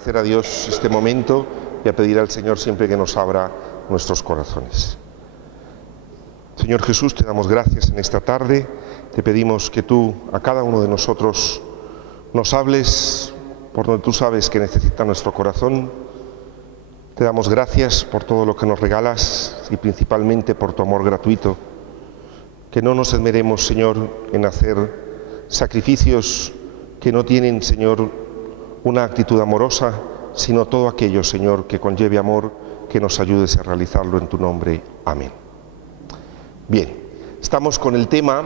Agradecer a Dios este momento y a pedir al Señor siempre que nos abra nuestros corazones. Señor Jesús, te damos gracias en esta tarde. Te pedimos que tú a cada uno de nosotros nos hables por donde tú sabes que necesita nuestro corazón. Te damos gracias por todo lo que nos regalas y principalmente por tu amor gratuito. Que no nos esmeremos, Señor, en hacer sacrificios que no tienen, Señor, una actitud amorosa, sino todo aquello, Señor, que conlleve amor, que nos ayudes a realizarlo en tu nombre. Amén. Bien, estamos con el tema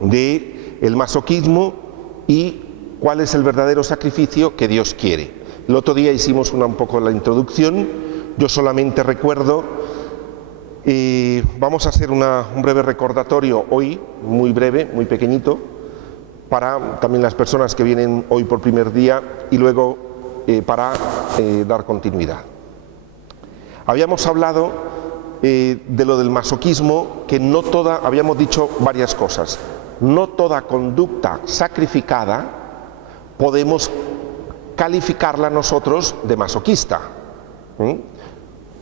de el masoquismo y cuál es el verdadero sacrificio que Dios quiere. El otro día hicimos un poco la introducción. Yo solamente recuerdo, vamos a hacer un breve recordatorio hoy, muy breve, muy pequeñito, para también las personas que vienen hoy por primer día y luego para dar continuidad. Habíamos hablado de lo del masoquismo, que no toda, habíamos dicho varias cosas, no toda conducta sacrificada podemos calificarla nosotros de masoquista.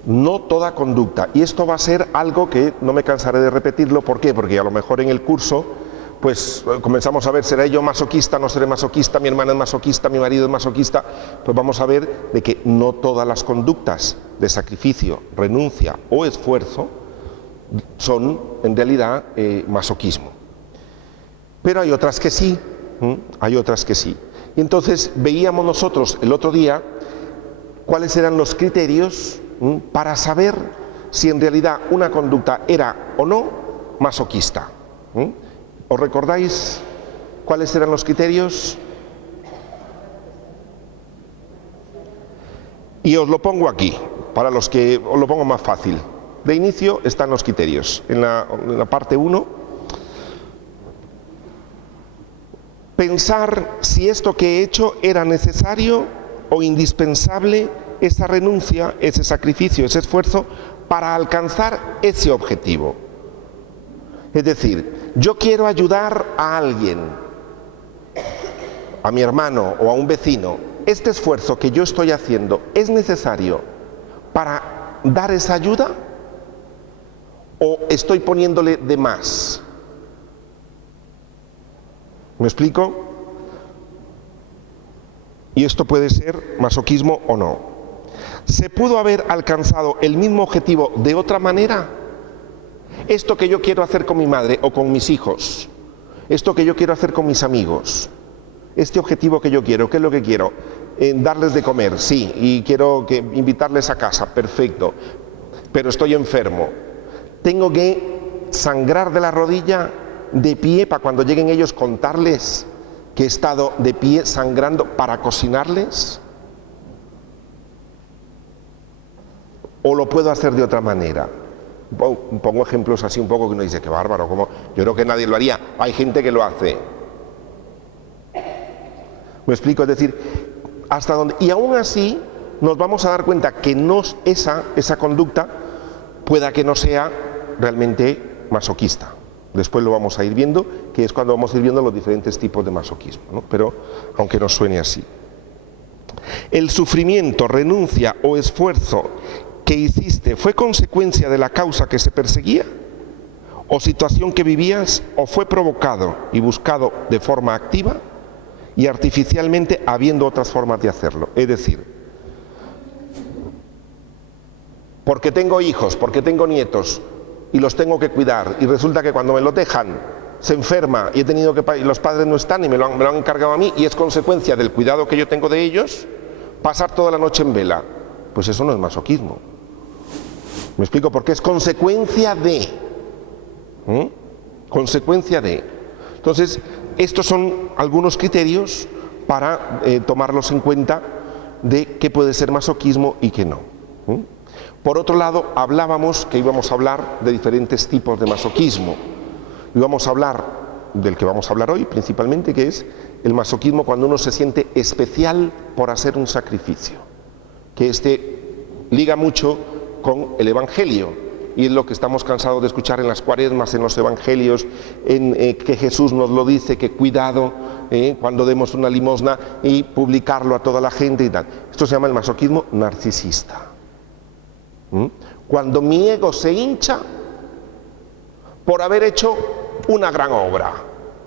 No toda conducta, y esto va a ser algo que no me cansaré de repetirlo. ¿Por qué? Porque a lo mejor en el curso pues comenzamos a ver, ¿seré yo masoquista? ¿No seré masoquista? ¿Mi hermana es masoquista? ¿Mi marido es masoquista? Pues vamos a ver de que no todas las conductas de sacrificio, renuncia o esfuerzo son en realidad masoquismo. Pero hay otras que sí, hay otras que sí. Y entonces veíamos nosotros el otro día cuáles eran los criterios para saber si en realidad una conducta era o no masoquista. ¿Os recordáis cuáles eran los criterios? Y os lo pongo aquí, para los que os lo pongo más fácil. De inicio están los criterios. En la parte 1, pensar si esto que he hecho era necesario o indispensable, esa renuncia, ese sacrificio, ese esfuerzo, para alcanzar ese objetivo. Es decir, yo quiero ayudar a alguien, a mi hermano o a un vecino. ¿Este esfuerzo que yo estoy haciendo es necesario para dar esa ayuda? ¿O estoy poniéndole de más? ¿Me explico? Y esto puede ser masoquismo o no. ¿Se pudo haber alcanzado el mismo objetivo de otra manera? Esto que yo quiero hacer con mi madre o con mis hijos, esto que yo quiero hacer con mis amigos, este objetivo que yo quiero, ¿qué es lo que quiero? Darles de comer, sí, y quiero invitarles a casa, perfecto, pero estoy enfermo. Tengo que sangrar de la rodilla de pie para cuando lleguen ellos contarles que he estado de pie sangrando para cocinarles. ¿O lo puedo hacer de otra manera? Pongo ejemplos así un poco que uno dice, qué bárbaro, como yo creo que nadie lo haría. Hay gente que lo hace. ¿Me explico? Es decir, hasta dónde. Y aún así nos vamos a dar cuenta que no esa conducta pueda que no sea realmente masoquista. Después lo vamos a ir viendo, que es cuando vamos a ir viendo los diferentes tipos de masoquismo, ¿no? Pero aunque no suene así. El sufrimiento, renuncia o esfuerzo que hiciste fue consecuencia de la causa que se perseguía, o situación que vivías, o fue provocado y buscado de forma activa y artificialmente, habiendo otras formas de hacerlo. Es decir, porque tengo hijos, porque tengo nietos y los tengo que cuidar, y resulta que cuando me los dejan se enferma y he tenido que y los padres no están y me lo han encargado a mí, y es consecuencia del cuidado que yo tengo de ellos, pasar toda la noche en vela. Pues eso no es masoquismo. ¿Me explico? Porque es consecuencia de. Consecuencia de. Entonces, estos son algunos criterios para tomarlos en cuenta de qué puede ser masoquismo y qué no. Por otro lado, hablábamos que íbamos a hablar de diferentes tipos de masoquismo. Íbamos a hablar del que vamos a hablar hoy principalmente, que es el masoquismo cuando uno se siente especial por hacer un sacrificio. Que liga mucho con el Evangelio. y es lo que estamos cansados de escuchar en las cuaresmas, en los evangelios, que Jesús nos lo dice, que cuidado cuando demos una limosna y publicarlo a toda la gente y tal. Esto se llama el masoquismo narcisista. Cuando mi ego se hincha por haber hecho una gran obra,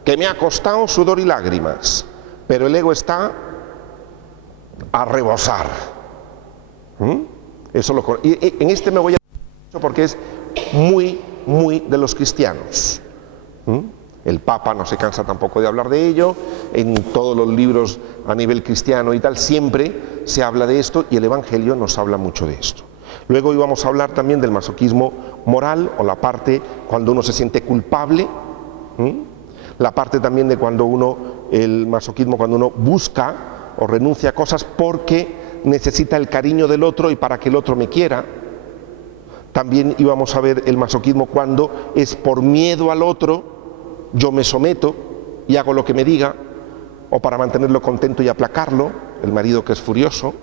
que me ha costado sudor y lágrimas, pero el ego está a rebosar. Y en este me voy a porque es muy de los cristianos. El Papa no se cansa tampoco de hablar de ello, en todos los libros a nivel cristiano y tal, siempre se habla de esto y el Evangelio nos habla mucho de esto. Luego íbamos a hablar también del masoquismo moral, o la parte cuando uno se siente culpable, la parte también de el masoquismo cuando uno busca o renuncia a cosas porque necesita el cariño del otro y para que el otro me quiera. También íbamos a ver el masoquismo cuando es por miedo al otro, yo me someto y hago lo que me diga, o para mantenerlo contento y aplacarlo, el marido que es furioso,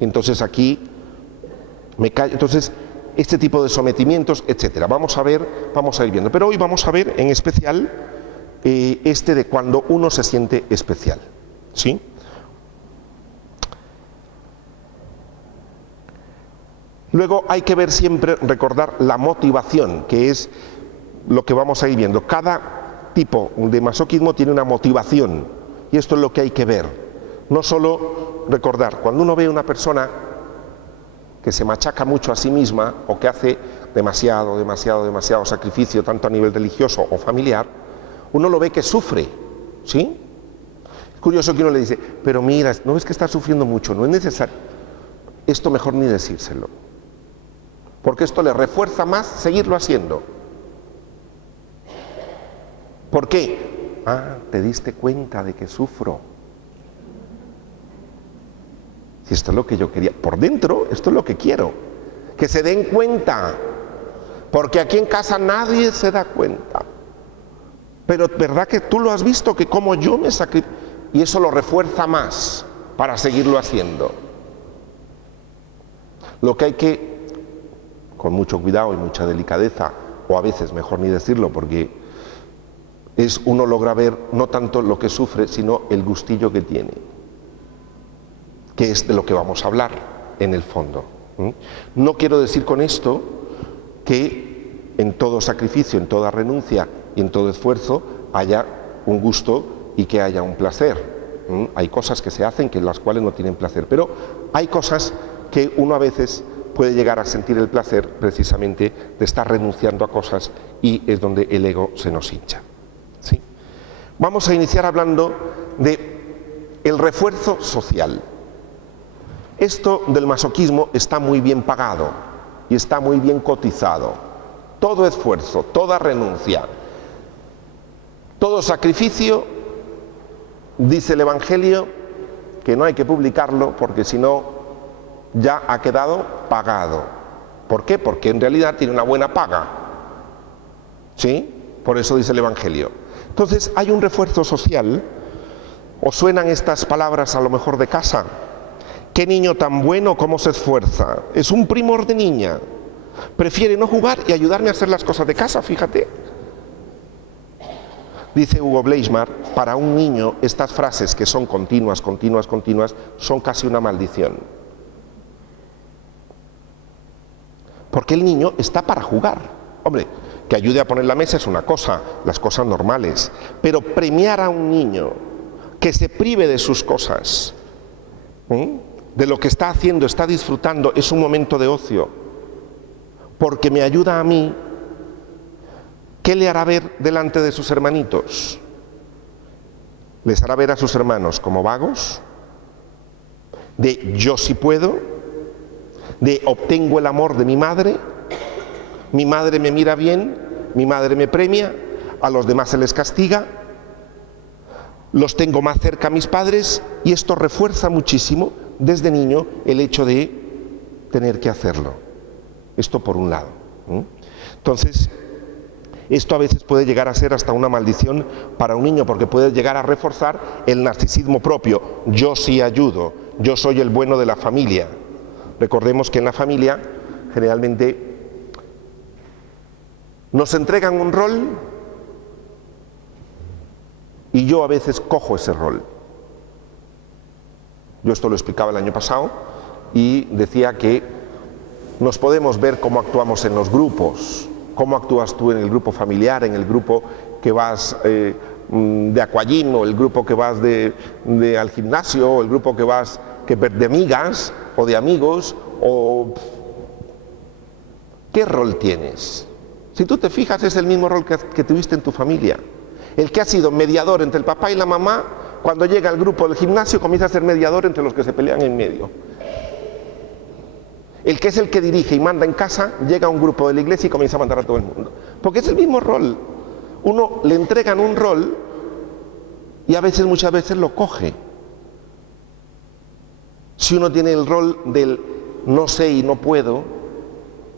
entonces aquí me callo. Entonces, este tipo de sometimientos, etcétera. Vamos a ir viendo. Pero hoy vamos a ver en especial de cuando uno se siente especial. ¿Sí? Luego hay que ver siempre, recordar la motivación, que es lo que vamos a ir viendo. Cada tipo de masoquismo tiene una motivación y esto es lo que hay que ver. No solo recordar, cuando uno ve a una persona que se machaca mucho a sí misma o que hace demasiado sacrificio, tanto a nivel religioso o familiar, uno lo ve que sufre, ¿sí? Es curioso que uno le dice, pero mira, ¿no ves que está sufriendo mucho? No es necesario. Esto mejor ni decírselo, porque esto le refuerza más seguirlo haciendo. ¿Por qué? Te diste cuenta de que sufro. Si esto es lo que yo quería, por dentro, esto es lo que quiero, que se den cuenta, porque aquí en casa nadie se da cuenta, pero verdad que tú lo has visto, que como yo me sacrifico, y eso lo refuerza más para seguirlo haciendo. Lo que hay que, con mucho cuidado y mucha delicadeza, o a veces mejor ni decirlo, porque uno logra ver no tanto lo que sufre, sino el gustillo que tiene, que es de lo que vamos a hablar en el fondo. No quiero decir con esto que en todo sacrificio, en toda renuncia y en todo esfuerzo haya un gusto y que haya un placer. Hay cosas que se hacen que las cuales no tienen placer, pero hay cosas que uno a veces puede llegar a sentir el placer precisamente de estar renunciando a cosas, y es donde el ego se nos hincha. ¿Sí? Vamos a iniciar hablando de el refuerzo social. Esto del masoquismo está muy bien pagado y está muy bien cotizado. Todo esfuerzo, toda renuncia, todo sacrificio, dice el Evangelio, que no hay que publicarlo porque si no ya ha quedado pagado. ¿Por qué? Porque en realidad tiene una buena paga. ¿Sí? Por eso dice el Evangelio. Entonces hay un refuerzo social. ¿Os suenan estas palabras a lo mejor de casa? ¿Qué niño tan bueno, cómo se esfuerza? Es un primor de niña. Prefiere no jugar y ayudarme a hacer las cosas de casa, fíjate. Dice Hugo Bleichmar, para un niño estas frases que son continuas, son casi una maldición. Porque el niño está para jugar. Hombre, que ayude a poner la mesa es una cosa, las cosas normales. Pero premiar a un niño que se prive de sus cosas, de lo que está haciendo, está disfrutando, es un momento de ocio, porque me ayuda a mí, ¿qué le hará ver delante de sus hermanitos? ¿Les hará ver a sus hermanos como vagos? ¿De yo sí puedo? ¿De obtengo el amor de mi madre me mira bien, mi madre me premia, a los demás se les castiga, los tengo más cerca a mis padres? Y esto refuerza muchísimo desde niño el hecho de tener que hacerlo. Esto por un lado. Entonces, esto a veces puede llegar a ser hasta una maldición para un niño, porque puede llegar a reforzar el narcisismo propio. Yo sí ayudo, yo soy el bueno de la familia. Recordemos que en la familia generalmente Nos entregan un rol y yo a veces cojo ese rol. Yo esto lo explicaba el año pasado y decía que nos podemos ver cómo actuamos en los grupos, cómo actúas tú en el grupo familiar, en el grupo que vas de aquagym, o el grupo que vas al gimnasio, o el grupo que vas de amigas o de amigos, o ¿qué rol tienes? Si tú te fijas, es el mismo rol que tuviste en tu familia. El que ha sido mediador entre el papá y la mamá, cuando llega al grupo del gimnasio comienza a ser mediador entre los que se pelean en medio. El que es el que dirige y manda en casa, llega a un grupo de la iglesia y comienza a mandar a todo el mundo. Porque es el mismo rol. Uno le entregan un rol y muchas veces lo coge. Si uno tiene el rol del no sé y no puedo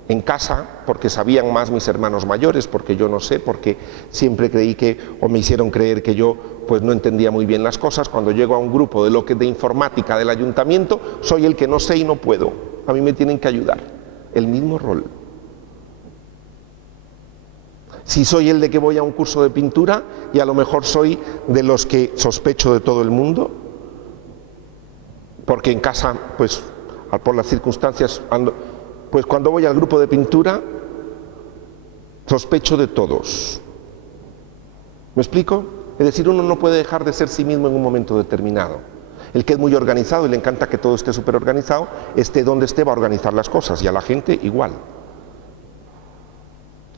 en casa, porque sabían más mis hermanos mayores, porque yo no sé, porque siempre creí que, o me hicieron creer que yo pues no entendía muy bien las cosas, cuando llego a un grupo de informática del ayuntamiento, soy el que no sé y no puedo. A mí me tienen que ayudar. El mismo rol. Si soy el de que voy a un curso de pintura y a lo mejor soy de los que sospecho de todo el mundo, porque en casa, pues por las circunstancias, pues cuando voy al grupo de pintura, sospecho de todos. ¿Me explico? Es decir, uno no puede dejar de ser sí mismo en un momento determinado. El que es muy organizado y le encanta que todo esté súper organizado, esté donde esté, va a organizar las cosas, y a la gente igual.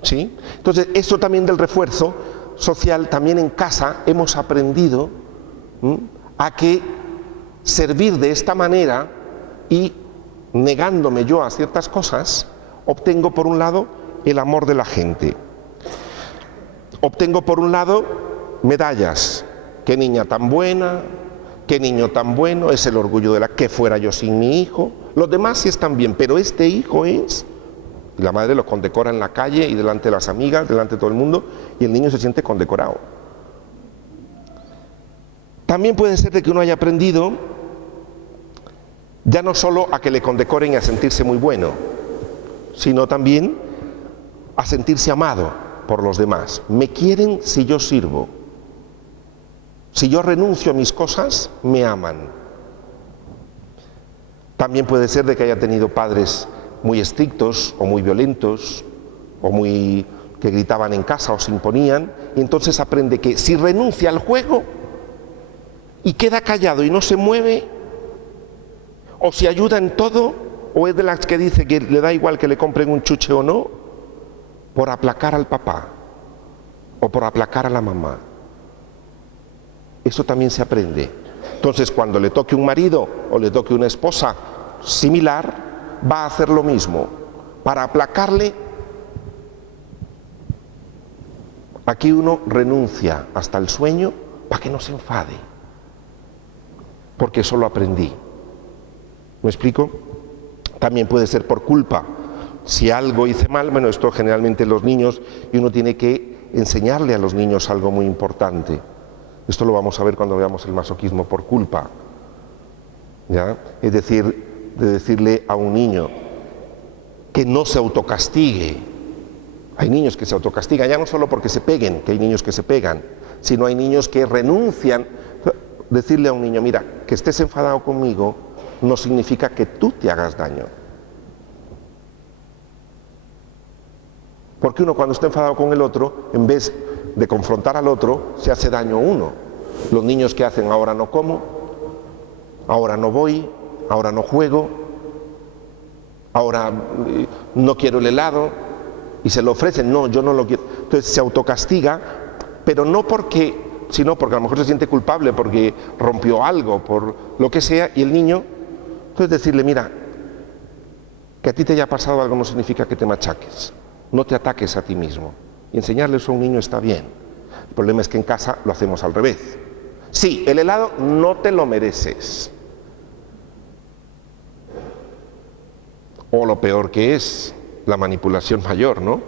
¿Sí? Entonces, esto también del refuerzo social, también en casa hemos aprendido a que servir de esta manera y negándome yo a ciertas cosas, obtengo por un lado el amor de la gente. Obtengo por un lado medallas. Qué niña tan buena, qué niño tan bueno, es el orgullo de la que fuera yo sin mi hijo. Los demás sí están bien, pero este hijo es... Y la madre lo condecora en la calle y delante de las amigas, delante de todo el mundo, y el niño se siente condecorado. También puede ser de que uno haya aprendido ya no solo a que le condecoren y a sentirse muy bueno, sino también a sentirse amado por los demás. Me quieren si yo sirvo. Si yo renuncio a mis cosas, me aman. También puede ser de que haya tenido padres muy estrictos o muy violentos o que gritaban en casa o se imponían, y entonces aprende que si renuncia al juego y queda callado y no se mueve, o si ayuda en todo, o es de las que dice que le da igual que le compren un chuche o no, por aplacar al papá o por aplacar a la mamá. Eso también se aprende. Entonces, cuando le toque un marido o le toque una esposa similar, va a hacer lo mismo. Para aplacarle, aquí uno renuncia hasta el sueño para que no se enfade. Porque eso lo aprendí. ¿Me explico? También puede ser por culpa. Si algo hice mal, bueno, esto generalmente los niños, y uno tiene que enseñarle a los niños algo muy importante. Esto lo vamos a ver cuando veamos el masoquismo por culpa. ¿Ya? Es decir, de decirle a un niño que no se autocastigue. Hay niños que se autocastigan, ya no solo porque se peguen, que hay niños que se pegan, sino hay niños que renuncian. Decirle a un niño, mira, que estés enfadado conmigo no significa que tú te hagas daño. Porque uno cuando está enfadado con el otro, en vez de confrontar al otro, se hace daño uno. Los niños que hacen ahora no como, ahora no voy, ahora no juego, ahora no quiero el helado, y se lo ofrecen, no, yo no lo quiero. Entonces se autocastiga, pero no sino porque a lo mejor se siente culpable porque rompió algo, por lo que sea, y el niño, entonces decirle, mira, que a ti te haya pasado algo no significa que te machaques, no te ataques a ti mismo. Y enseñarle eso a un niño está bien. El problema es que en casa lo hacemos al revés. Sí, el helado no te lo mereces. O lo peor que es, la manipulación mayor, ¿no?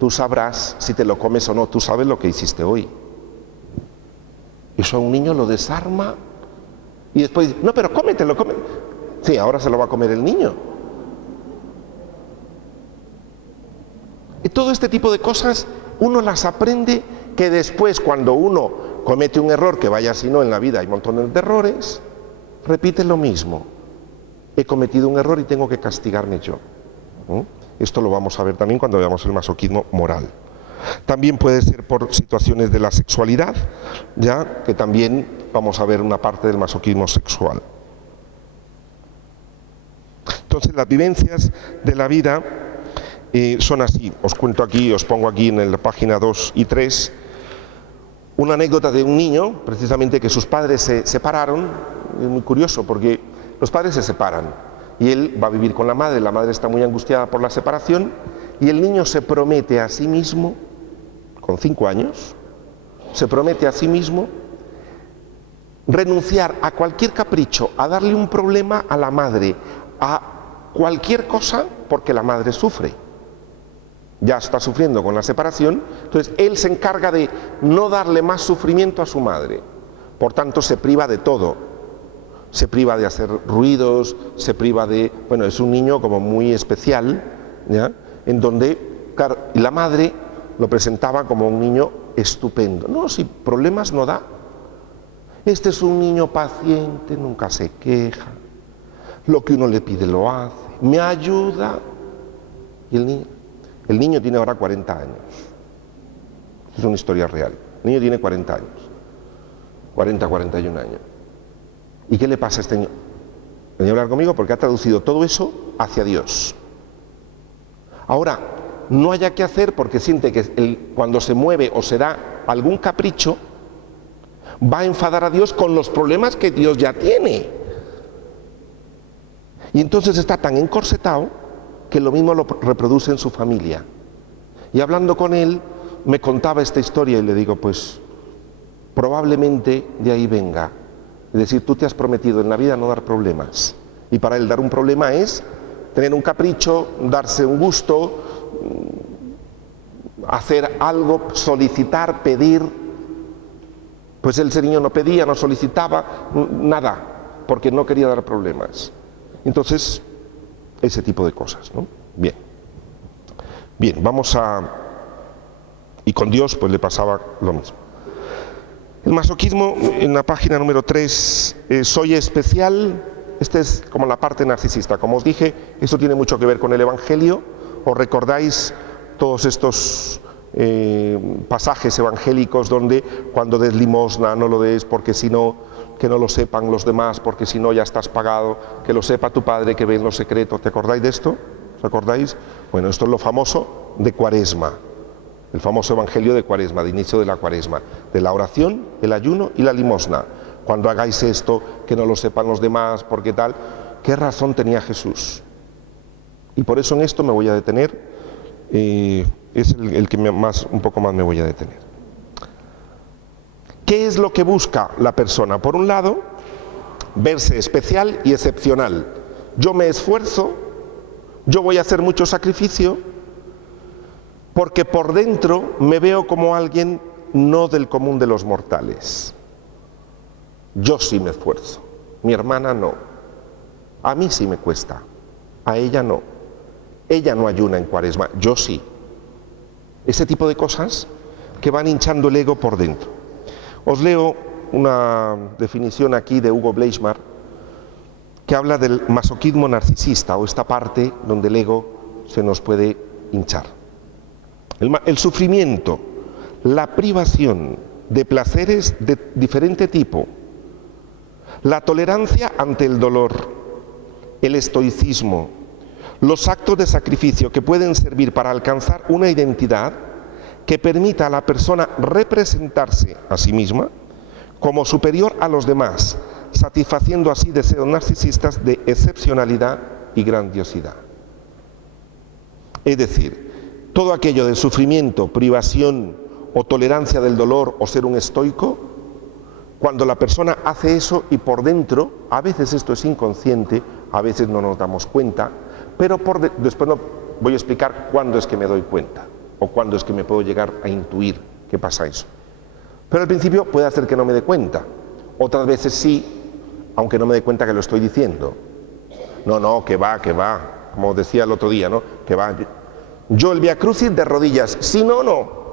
Tú sabrás si te lo comes o no, tú sabes lo que hiciste hoy. Eso a un niño lo desarma y después dice, no, pero cómetelo. Sí, ahora se lo va a comer el niño. Y todo este tipo de cosas uno las aprende, que después cuando uno comete un error, que vaya si no en la vida hay montones de errores, repite lo mismo. He cometido un error y tengo que castigarme yo. Esto lo vamos a ver también cuando veamos el masoquismo moral. También puede ser por situaciones de la sexualidad, ya que también vamos a ver una parte del masoquismo sexual. Entonces las vivencias de la vida son así. Os cuento aquí, os pongo aquí en la página 2 y 3 una anécdota de un niño, precisamente que sus padres se separaron. Es muy curioso porque los padres se separan y él va a vivir con la madre está muy angustiada por la separación y el niño se promete a sí mismo, con 5 años, se promete a sí mismo renunciar a cualquier capricho, a darle un problema a la madre, a cualquier cosa, porque la madre sufre. Ya está sufriendo con la separación, entonces él se encarga de no darle más sufrimiento a su madre. Por tanto, se priva de todo. Se priva de hacer ruidos, se priva de... Bueno, es un niño como muy especial, ¿ya? En donde, claro, la madre lo presentaba como un niño estupendo. No, si problemas no da. Este es un niño paciente, nunca se queja. Lo que uno le pide lo hace. Me ayuda. Y el niño tiene ahora 40 años. Es una historia real. El niño tiene 40 años. 40, 41 años. ¿Y qué le pasa a este niño? Venía a hablar conmigo porque ha traducido todo eso hacia Dios. Ahora, no haya que hacer porque siente que cuando se mueve o se da algún capricho, va a enfadar a Dios con los problemas que Dios ya tiene. Y entonces está tan encorsetado que lo mismo lo reproduce en su familia. Y hablando con él, me contaba esta historia y le digo, pues probablemente de ahí venga. Es decir, tú te has prometido en la vida no dar problemas. Y para él dar un problema es tener un capricho, darse un gusto, hacer algo, solicitar, pedir. Pues ese niño no pedía, no solicitaba, nada, porque no quería dar problemas. Entonces, ese tipo de cosas, ¿no? Bien. Bien, vamos a... Y con Dios, pues le pasaba lo mismo. El masoquismo, en la página número 3, soy especial. Esta es como la parte narcisista. Como os dije, esto tiene mucho que ver con el Evangelio. ¿Os recordáis todos estos pasajes evangélicos donde cuando des limosna no lo des porque si no, que no lo sepan los demás, porque si no ya estás pagado, que lo sepa tu Padre que ve en lo secreto? ¿Te acordáis de esto? ¿Os acordáis? Bueno, esto es lo famoso de Cuaresma. El famoso evangelio de Cuaresma, de inicio de la Cuaresma, de la oración, el ayuno y la limosna. Cuando hagáis esto, que no lo sepan los demás, porque tal. ¿Qué razón tenía Jesús? Y por eso en esto me voy a detener, es el que un poco más me voy a detener. ¿Qué es lo que busca la persona? Por un lado, verse especial y excepcional. Yo me esfuerzo, yo voy a hacer mucho sacrificio, porque por dentro me veo como alguien no del común de los mortales. Yo sí me esfuerzo, mi hermana no. A mí sí me cuesta, a ella no. Ella no ayuna en Cuaresma, yo sí. Ese tipo de cosas que van hinchando el ego por dentro. Os leo una definición aquí de Hugo Bleichmar que habla del masoquismo narcisista, o esta parte donde el ego se nos puede hinchar. El sufrimiento, la privación de placeres de diferente tipo, la tolerancia ante el dolor, el estoicismo, los actos de sacrificio que pueden servir para alcanzar una identidad que permita a la persona representarse a sí misma como superior a los demás, satisfaciendo así deseos narcisistas de excepcionalidad y grandiosidad. Es decir, todo aquello de sufrimiento, privación o tolerancia del dolor o ser un estoico, cuando la persona hace eso y por dentro, a veces esto es inconsciente, a veces no nos damos cuenta, pero después no voy a explicar cuándo es que me doy cuenta o cuándo es que me puedo llegar a intuir que pasa eso. Pero al principio puede hacer que no me dé cuenta, otras veces sí, aunque no me dé cuenta que lo estoy diciendo. No, que va, como decía el otro día, ¿no? Que va. Yo el Vía Crucis de rodillas, si no, no.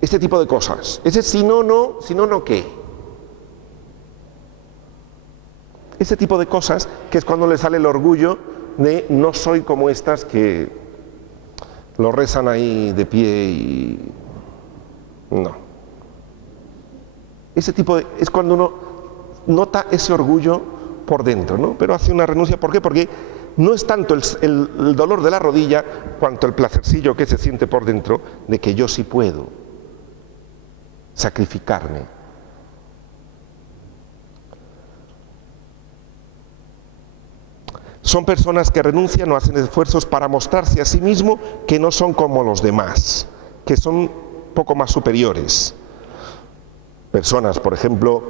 Este tipo de cosas. Ese si no, no, ¿qué? Ese tipo de cosas que es cuando le sale el orgullo de no soy como estas que lo rezan ahí de pie y... No. Ese tipo de... es cuando uno nota ese orgullo por dentro, ¿no? Pero hace una renuncia. ¿Por qué? Porque no es tanto el dolor de la rodilla cuanto el placercillo que se siente por dentro de que yo sí puedo sacrificarme. Son personas que renuncian o hacen esfuerzos para mostrarse a sí mismo que no son como los demás, que son poco más superiores. Personas, por ejemplo,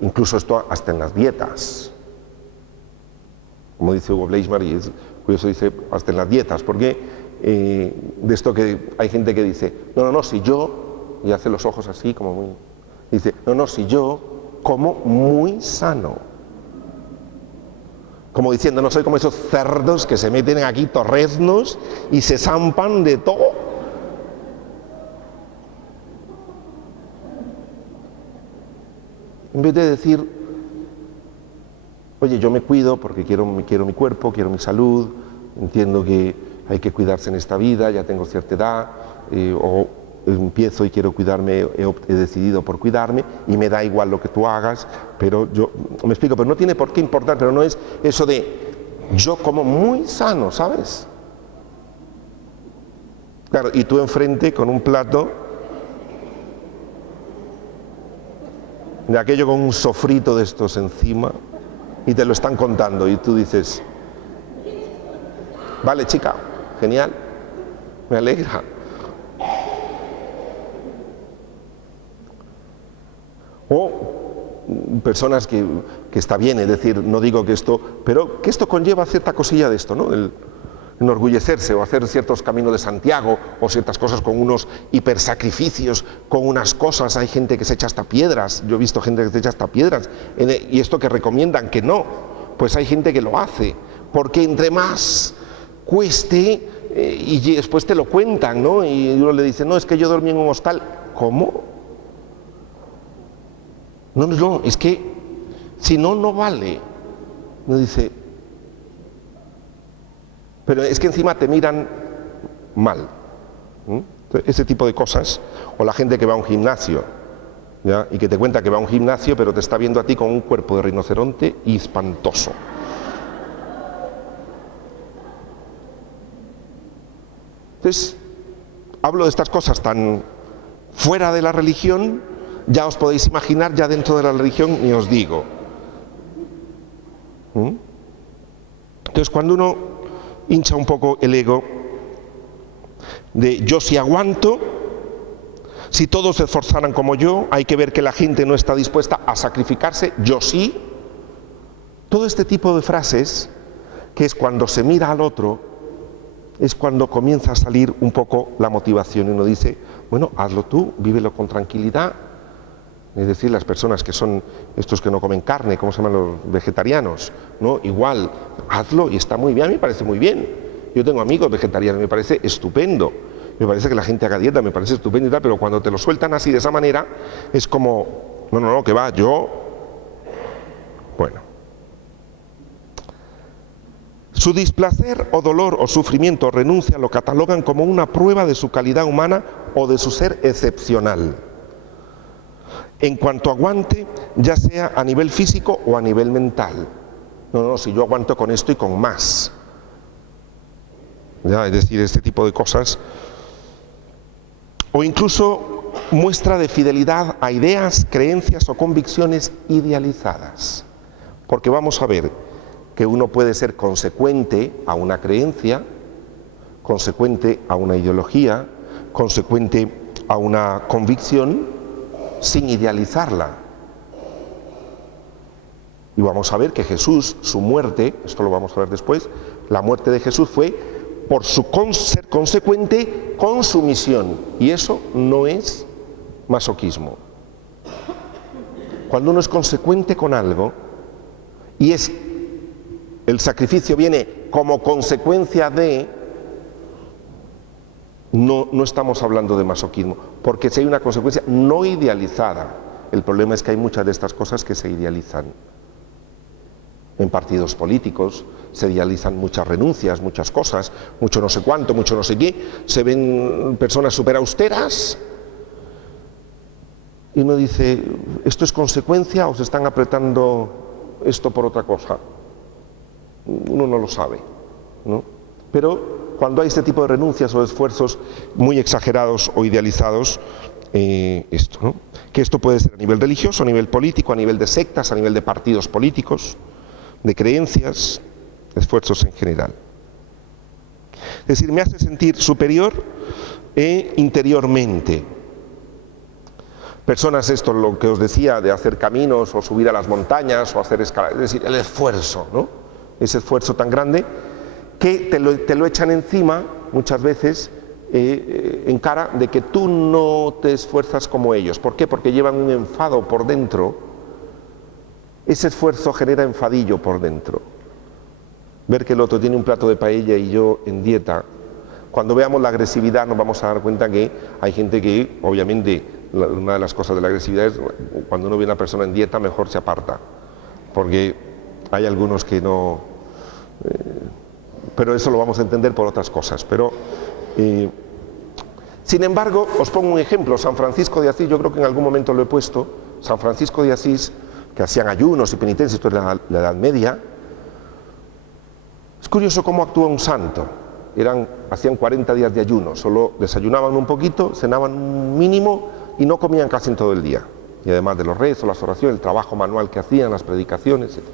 incluso esto hasta en las dietas, como dice Hugo Bleichmar, y es curioso, dice hasta en las dietas, porque de esto que hay gente que dice, no, si yo, y hace los ojos así como muy, dice, no, si yo como muy sano. Como diciendo, no soy como esos cerdos que se meten aquí torreznos y se zampan de todo. En vez de decir, oye, yo me cuido porque quiero mi cuerpo, quiero mi salud, entiendo que hay que cuidarse en esta vida, ya tengo cierta edad, o empiezo y quiero cuidarme, he decidido por cuidarme y me da igual lo que tú hagas, pero yo, me explico, pero no tiene por qué importar, pero no es eso de yo como muy sano, ¿sabes? Claro, y tú enfrente con un plato de aquello con un sofrito de estos encima y te lo están contando y tú dices, vale chica, genial, me alegra. O personas que está bien, es decir, no digo que esto, pero que esto conlleva cierta cosilla de esto, ¿no? El enorgullecerse o hacer ciertos caminos de Santiago o ciertas cosas con unos hipersacrificios, con unas cosas, hay gente que se echa hasta piedras, yo he visto gente que se echa hasta piedras, y esto que recomiendan que no, pues hay gente que lo hace, porque entre más cueste, y después te lo cuentan, ¿no? Y uno le dice, no, es que yo dormí en un hostal. ¿Cómo? No, es que si no, no vale. Uno dice, pero es que encima te miran mal. Ese tipo de cosas. O la gente que va a un gimnasio, ¿ya? Y que te cuenta que va a un gimnasio, pero te está viendo a ti con un cuerpo de rinoceronte y espantoso. Entonces, hablo de estas cosas tan fuera de la religión, ya os podéis imaginar, ya dentro de la religión ni os digo. Entonces, cuando uno hincha un poco el ego de yo sí aguanto, si todos se esforzaran como yo, hay que ver que la gente no está dispuesta a sacrificarse, yo sí. Todo este tipo de frases, que es cuando se mira al otro, es cuando comienza a salir un poco la motivación y uno dice, bueno, hazlo tú, vívelo con tranquilidad. Es decir, las personas que son estos que no comen carne, ¿cómo se llaman los vegetarianos? ¿No? Igual, hazlo y está muy bien, a mí me parece muy bien. Yo tengo amigos vegetarianos, me parece estupendo. Me parece que la gente haga dieta, me parece estupendo y tal, pero cuando te lo sueltan así de esa manera, es como, no, que va, yo... Bueno. Su displacer o dolor o sufrimiento o renuncia lo catalogan como una prueba de su calidad humana o de su ser excepcional. En cuanto aguante, ya sea a nivel físico o a nivel mental. No, si yo aguanto con esto y con más. ¿Ya? Es decir, este tipo de cosas. O incluso muestra de fidelidad a ideas, creencias o convicciones idealizadas. Porque vamos a ver que uno puede ser consecuente a una creencia, consecuente a una ideología, consecuente a una convicción, sin idealizarla. Y vamos a ver que Jesús, su muerte, esto lo vamos a ver después, la muerte de Jesús fue por su ser consecuente con su misión. Y eso no es masoquismo. Cuando uno es consecuente con algo y el sacrificio viene como consecuencia de, No estamos hablando de masoquismo, porque si hay una consecuencia no idealizada. El problema es que hay muchas de estas cosas que se idealizan. En partidos políticos se idealizan muchas renuncias, muchas cosas, mucho no sé cuánto, mucho no sé qué. Se ven personas súper austeras y uno dice, ¿esto es consecuencia o se están apretando esto por otra cosa? Uno no lo sabe, ¿no? Pero cuando hay este tipo de renuncias o esfuerzos muy exagerados o idealizados, esto, ¿no? Que esto puede ser a nivel religioso, a nivel político, a nivel de sectas, a nivel de partidos políticos, de creencias, esfuerzos en general. Es decir, me hace sentir superior interiormente. Personas, esto lo que os decía, de hacer caminos o subir a las montañas o hacer escaladas, es decir, el esfuerzo, ¿no? Ese esfuerzo tan grande que te lo echan encima muchas veces en cara de que tú no te esfuerzas como ellos. ¿Por qué? Porque llevan un enfado por dentro. Ese esfuerzo genera enfadillo por dentro. Ver que el otro tiene un plato de paella y yo en dieta. Cuando veamos la agresividad nos vamos a dar cuenta que hay gente que, obviamente, una de las cosas de la agresividad es cuando uno ve a una persona en dieta mejor se aparta. Porque hay algunos que no... pero eso lo vamos a entender por otras cosas. Pero, sin embargo, os pongo un ejemplo. San Francisco de Asís, yo creo que en algún momento lo he puesto. San Francisco de Asís, que hacían ayunos y penitencias, esto es la Edad Media. Es curioso cómo actúa un santo. Hacían 40 días de ayuno, solo desayunaban un poquito, cenaban un mínimo y no comían casi en todo el día. Y además de los rezos, las oraciones, el trabajo manual que hacían, las predicaciones, etc.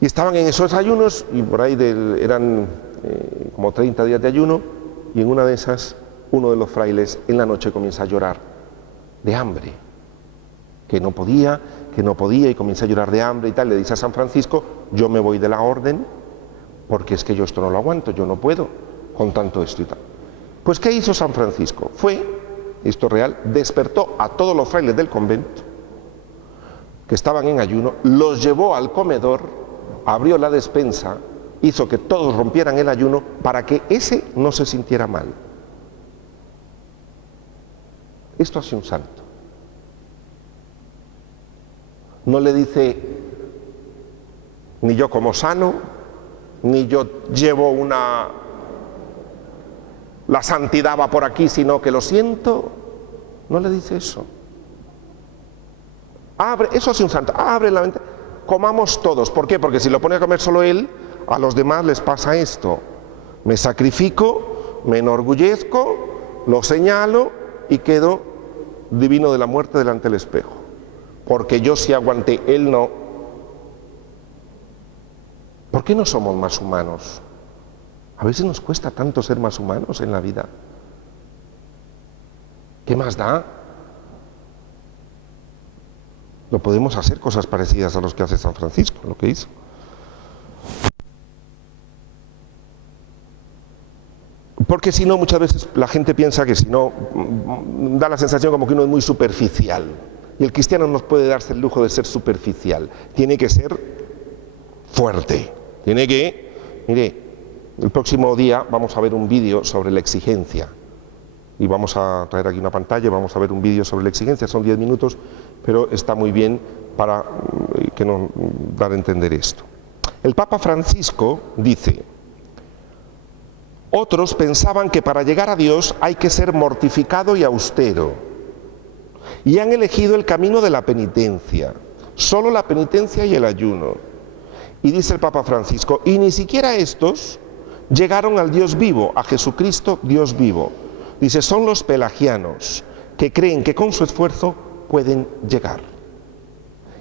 Y estaban en esos ayunos y por ahí eran como 30 días de ayuno, y en una de esas uno de los frailes en la noche comienza a llorar de hambre, que no podía y comienza a llorar de hambre y tal. Le dice a San Francisco, yo me voy de la orden porque es que yo esto no lo aguanto, yo no puedo con tanto esto y tal. Pues ¿qué hizo San Francisco? Esto es real, despertó a todos los frailes del convento que estaban en ayuno, los llevó al comedor, abrió la despensa, hizo que todos rompieran el ayuno para que ese no se sintiera mal. Esto hace un santo. No le dice, ni yo como sano, ni yo llevo la santidad va por aquí, sino que lo siento. No le dice eso. Eso hace un santo. Abre la mente. Comamos todos. ¿Por qué? Porque si lo pone a comer solo él, a los demás les pasa esto. Me sacrifico, me enorgullezco, lo señalo y quedo divino de la muerte delante del espejo. Porque yo sí aguanté, él no. ¿Por qué no somos más humanos? A veces nos cuesta tanto ser más humanos en la vida. ¿Qué más da? No podemos hacer cosas parecidas a los que hace San Francisco, lo que hizo. Porque si no, muchas veces la gente piensa que si no, da la sensación como que uno es muy superficial. Y el cristiano no puede darse el lujo de ser superficial. Tiene que ser fuerte. Mire, el próximo día vamos a ver un vídeo sobre la exigencia. Y vamos a traer aquí una pantalla, vamos a ver un vídeo sobre la exigencia, son 10 minutos, pero está muy bien para que nos dar a entender esto. El Papa Francisco dice, otros pensaban que para llegar a Dios hay que ser mortificado y austero, y han elegido el camino de la penitencia, solo la penitencia y el ayuno. Y dice el Papa Francisco, y ni siquiera estos llegaron al Dios vivo, a Jesucristo Dios vivo. Dice, son los pelagianos que creen que con su esfuerzo pueden llegar.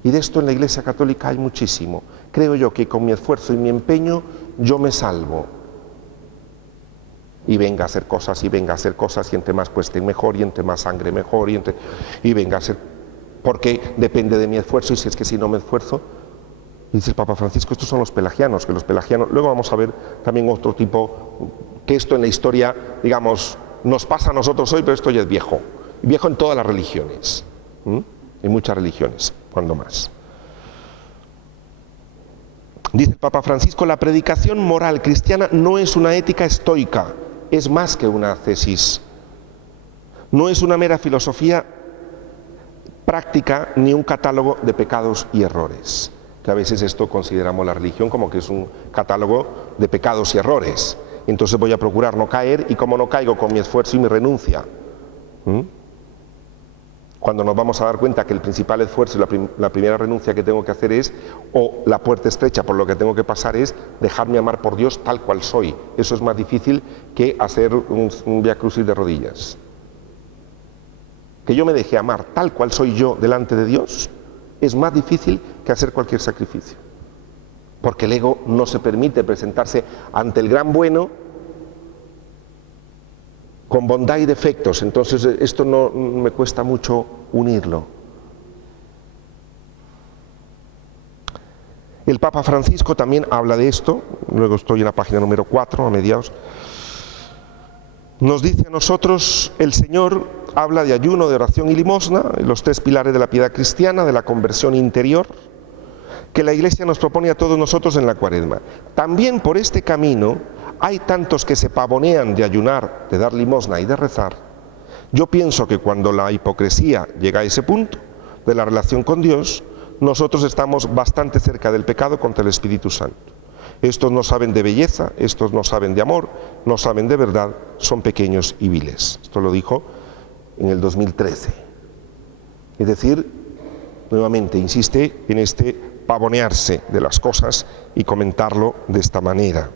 Y de esto en la Iglesia Católica hay muchísimo. Creo yo que con mi esfuerzo y mi empeño yo me salvo. Y venga a hacer cosas, y venga a hacer cosas, y entre más cueste mejor, y entre más sangre mejor, y venga a hacer... Porque depende de mi esfuerzo, y si es que si no me esfuerzo... Dice el Papa Francisco, estos son los pelagianos, que los pelagianos... Luego vamos a ver también otro tipo, que esto en la historia, digamos... Nos pasa a nosotros hoy, pero esto ya es viejo. Viejo en todas las religiones. En muchas religiones, cuando más. Dice el Papa Francisco, la predicación moral cristiana no es una ética estoica, es más que una tesis. No es una mera filosofía práctica ni un catálogo de pecados y errores, que a veces esto consideramos la religión como que es un catálogo de pecados y errores. Entonces voy a procurar no caer, y como no caigo con mi esfuerzo y mi renuncia. Cuando nos vamos a dar cuenta que el principal esfuerzo y la primera renuncia que tengo que hacer es, o la puerta estrecha por lo que tengo que pasar es, dejarme amar por Dios tal cual soy. Eso es más difícil que hacer un vía crucis de rodillas. Que yo me deje amar tal cual soy yo delante de Dios es más difícil que hacer cualquier sacrificio. Porque el ego no se permite presentarse ante el gran bueno con bondad y defectos. Entonces esto no me cuesta mucho unirlo. El Papa Francisco también habla de esto, luego estoy en la página número 4, a mediados. Nos dice a nosotros, el Señor habla de ayuno, de oración y limosna, los 3 pilares de la piedad cristiana, de la conversión interior, que la Iglesia nos propone a todos nosotros en la Cuaresma. También por este camino hay tantos que se pavonean de ayunar, de dar limosna y de rezar. Yo pienso que cuando la hipocresía llega a ese punto de la relación con Dios, nosotros estamos bastante cerca del pecado contra el Espíritu Santo. Estos no saben de belleza, estos no saben de amor, no saben de verdad, son pequeños y viles. Esto lo dijo en el 2013. Es decir, nuevamente insiste en este pavonearse de las cosas y comentarlo de esta manera.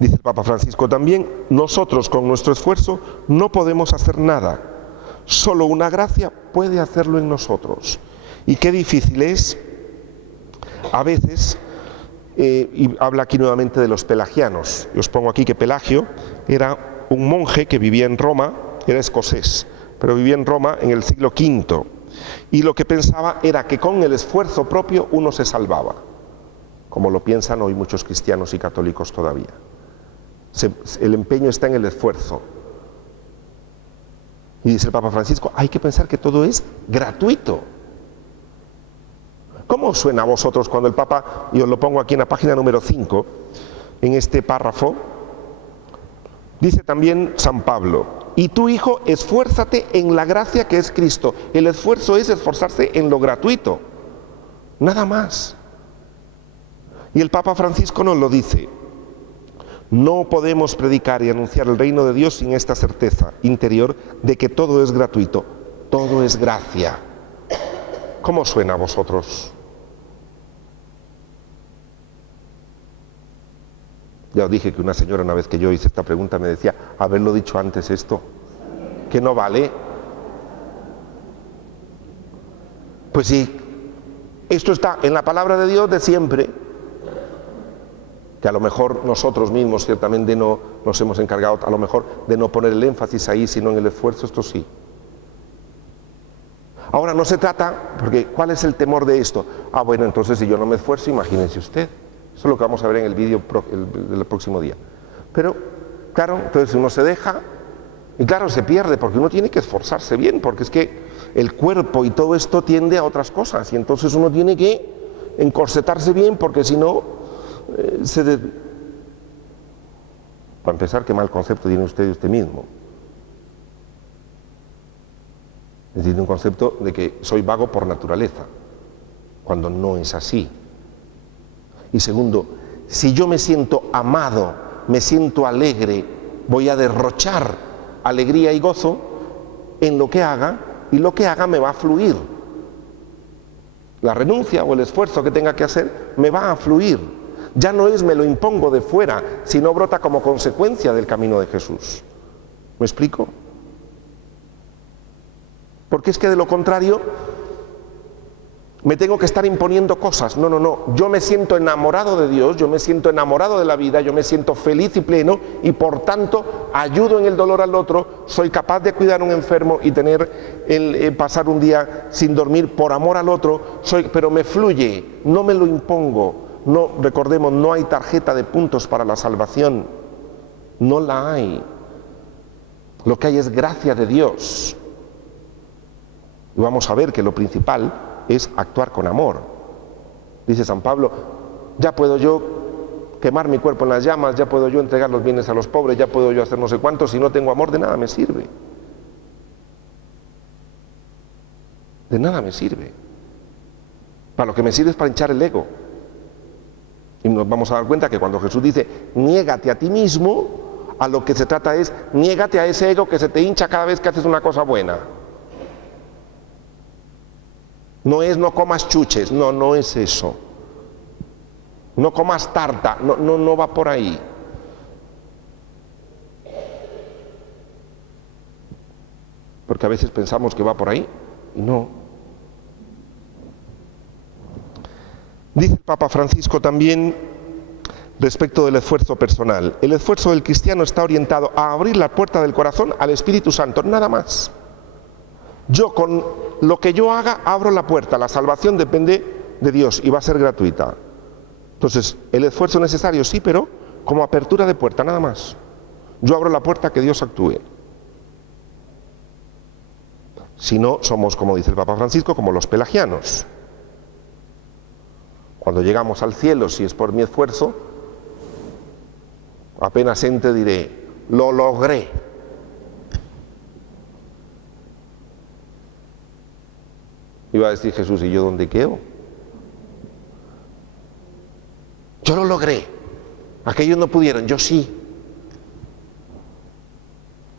Dice el Papa Francisco también, nosotros con nuestro esfuerzo no podemos hacer nada, solo una gracia puede hacerlo en nosotros. Y qué difícil es, a veces, y habla aquí nuevamente de los pelagianos. Yo os pongo aquí que Pelagio era un monje que vivía en Roma, era escocés, pero vivía en Roma en el siglo V, y lo que pensaba era que con el esfuerzo propio uno se salvaba, como lo piensan hoy muchos cristianos y católicos todavía. El empeño está en el esfuerzo. Y dice el Papa Francisco, hay que pensar que todo es gratuito. ¿Cómo suena a vosotros cuando el Papa, y os lo pongo aquí en la página número 5, en este párrafo, dice también San Pablo, y tú, hijo, esfuérzate en la gracia que es Cristo. El esfuerzo es esforzarse en lo gratuito, nada más. Y el Papa Francisco nos lo dice, no podemos predicar y anunciar el reino de Dios sin esta certeza interior de que todo es gratuito, todo es gracia. ¿Cómo suena a vosotros? Ya os dije que una señora, una vez que yo hice esta pregunta, me decía, haberlo dicho antes esto, que no vale. Pues sí, esto está en la palabra de Dios de siempre, que a lo mejor nosotros mismos ciertamente no nos hemos encargado, a lo mejor, de no poner el énfasis ahí, sino en el esfuerzo, esto sí. Ahora no se trata, porque ¿cuál es el temor de esto? Ah, bueno, entonces si yo no me esfuerzo, imagínense usted. Eso es lo que vamos a ver en el vídeo del próximo día. Pero, claro, entonces uno se deja, y claro, se pierde, porque uno tiene que esforzarse bien, porque es que el cuerpo y todo esto tiende a otras cosas, y entonces uno tiene que encorsetarse bien, porque si no, para empezar, qué mal concepto tiene usted de usted mismo. Es decir, un concepto de que soy vago por naturaleza, cuando no es así. Y segundo, si yo me siento amado, me siento alegre, voy a derrochar alegría y gozo en lo que haga, y lo que haga me va a fluir. La renuncia o el esfuerzo que tenga que hacer me va a fluir. Ya no es me lo impongo de fuera, sino brota como consecuencia del camino de Jesús. ¿Me explico? Porque es que de lo contrario me tengo que estar imponiendo cosas. No, no, no. Yo me siento enamorado de Dios, yo me siento enamorado de la vida, yo me siento feliz y pleno, y por tanto ayudo en el dolor al otro, soy capaz de cuidar a un enfermo y pasar un día sin dormir por amor al otro, pero me fluye, no me lo impongo. No, recordemos, no hay tarjeta de puntos para la salvación, no la hay. Lo que hay es gracia de Dios. Y vamos a ver que lo principal es actuar con amor. Dice San Pablo, ya puedo yo quemar mi cuerpo en las llamas, ya puedo yo entregar los bienes a los pobres, ya puedo yo hacer no sé cuánto, si no tengo amor de nada me sirve. De nada me sirve. Para lo que me sirve es para hinchar el ego. Y nos vamos a dar cuenta que cuando Jesús dice, niégate a ti mismo, a lo que se trata es, niégate a ese ego que se te hincha cada vez que haces una cosa buena. No es no comas chuches, no es eso. No comas tarta, no va por ahí. Porque a veces pensamos que va por ahí y no. Dice el Papa Francisco también respecto del esfuerzo personal. El esfuerzo del cristiano está orientado a abrir la puerta del corazón al Espíritu Santo, nada más. Yo con lo que yo haga abro la puerta, la salvación depende de Dios y va a ser gratuita. Entonces, el esfuerzo es necesario, sí, pero como apertura de puerta, nada más. Yo abro la puerta a que Dios actúe. Si no, somos, como dice el Papa Francisco, como los pelagianos. Cuando llegamos al cielo, si es por mi esfuerzo, apenas entre diré, lo logré. Iba a decir Jesús, ¿y yo dónde quedo? Yo lo logré. Aquellos no pudieron, yo sí.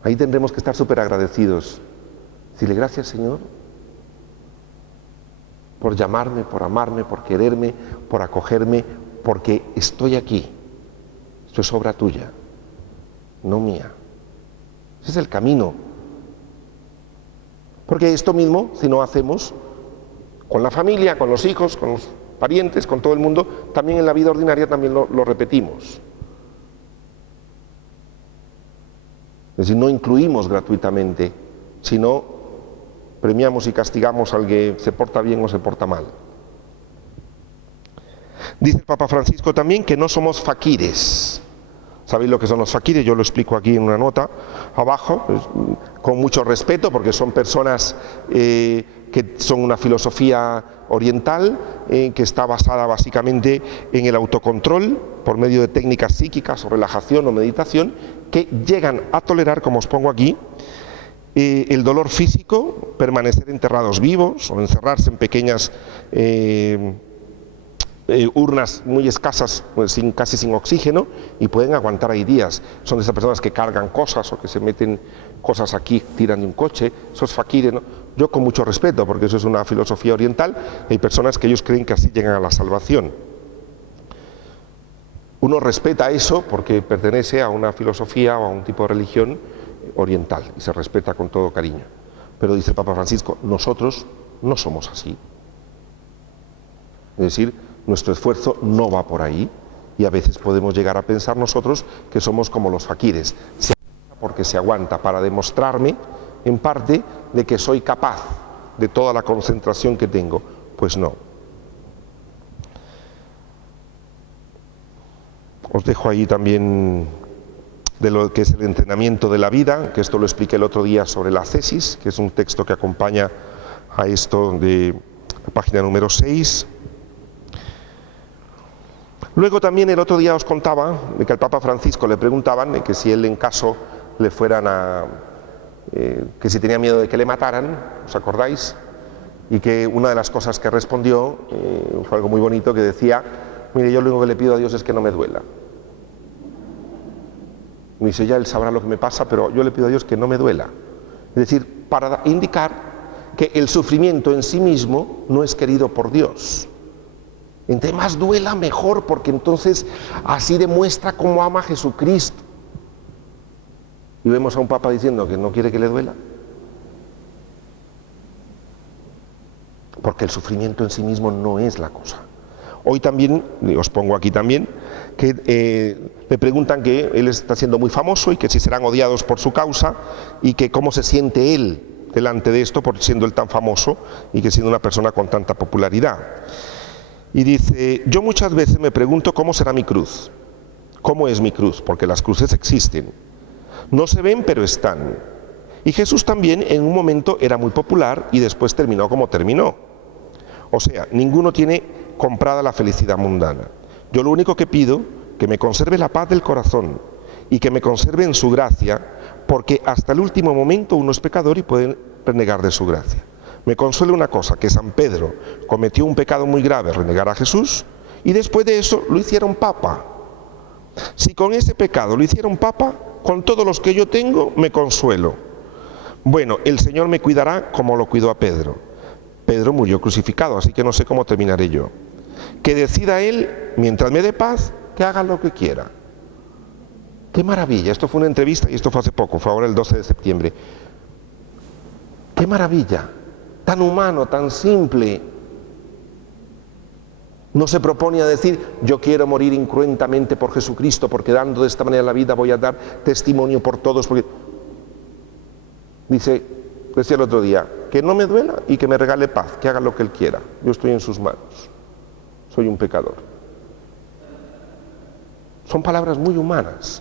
Ahí tendremos que estar súper agradecidos. Decirle gracias, Señor, por llamarme, por amarme, por quererme, por acogerme, porque estoy aquí. Esto es obra tuya, no mía. Ese es el camino. Porque esto mismo, si no hacemos con la familia, con los hijos, con los parientes, con todo el mundo, también en la vida ordinaria también lo repetimos. Es decir, no incluimos gratuitamente, sino premiamos y castigamos al que se porta bien o se porta mal. Dice el Papa Francisco también que no somos faquires. ¿Sabéis lo que son los faquires? Yo lo explico aquí en una nota abajo, con mucho respeto, porque son personas que son una filosofía oriental que está basada básicamente en el autocontrol por medio de técnicas psíquicas o relajación o meditación, que llegan a tolerar, como os pongo aquí, el dolor físico, permanecer enterrados vivos o encerrarse en pequeñas urnas muy escasas, casi sin oxígeno, y pueden aguantar ahí días. Son de esas personas que cargan cosas o que se meten cosas aquí, tiran de un coche, esos faquires, ¿no? Yo con mucho respeto, porque eso es una filosofía oriental, hay personas que ellos creen que así llegan a la salvación. Uno respeta eso porque pertenece a una filosofía o a un tipo de religión oriental y se respeta con todo cariño. Pero dice el Papa Francisco, nosotros no somos así. Es decir, nuestro esfuerzo no va por ahí y a veces podemos llegar a pensar nosotros que somos como los faquires. Se aguanta porque se aguanta para demostrarme, en parte, de que soy capaz de toda la concentración que tengo. Pues no. Os dejo ahí también de lo que es el entrenamiento de la vida, que esto lo expliqué el otro día sobre la ascesis, que es un texto que acompaña a esto de la página número 6. Luego también el otro día os contaba de que al Papa Francisco le preguntaban que si él en caso le fueran a... que si tenía miedo de que le mataran, ¿os acordáis? Y que una de las cosas que respondió fue algo muy bonito, que decía, mire, yo lo único que le pido a Dios es que no me duela. Me dice, ya él sabrá lo que me pasa, pero yo le pido a Dios que no me duela. Es decir, para indicar que el sufrimiento en sí mismo no es querido por Dios. Entre más duela, mejor, porque entonces así demuestra cómo ama a Jesucristo. Y vemos a un Papa diciendo que no quiere que le duela. Porque el sufrimiento en sí mismo no es la cosa. Hoy también, os pongo aquí también, que le preguntan que él está siendo muy famoso y que si serán odiados por su causa y que cómo se siente él delante de esto, por siendo él tan famoso y que siendo una persona con tanta popularidad. Y dice, yo muchas veces me pregunto cómo será mi cruz, cómo es mi cruz, porque las cruces existen. No se ven, pero están. Y Jesús también en un momento era muy popular y después terminó como terminó. O sea, ninguno tiene comprada la felicidad mundana. Yo lo único que pido que me conserve la paz del corazón y que me conserve en su gracia, porque hasta el último momento uno es pecador y puede renegar de su gracia. Me consuela una cosa, que San Pedro cometió un pecado muy grave, renegar a Jesús, y después de eso lo hicieron papa. Si con ese pecado lo hicieron papa, con todos los que yo tengo me consuelo. Bueno, el Señor me cuidará como lo cuidó a Pedro. Pedro murió crucificado, así que no sé cómo terminaré yo. Que decida Él, mientras me dé paz, que haga lo que quiera. ¡Qué maravilla! Esto fue una entrevista y esto fue hace poco, fue ahora el 12 de septiembre. ¡Qué maravilla! Tan humano, tan simple. No se propone a decir, yo quiero morir incruentamente por Jesucristo, porque dando de esta manera la vida voy a dar testimonio por todos. Porque... decía el otro día, que no me duela y que me regale paz, que haga lo que Él quiera. Yo estoy en sus manos. Soy un pecador. Son palabras muy humanas.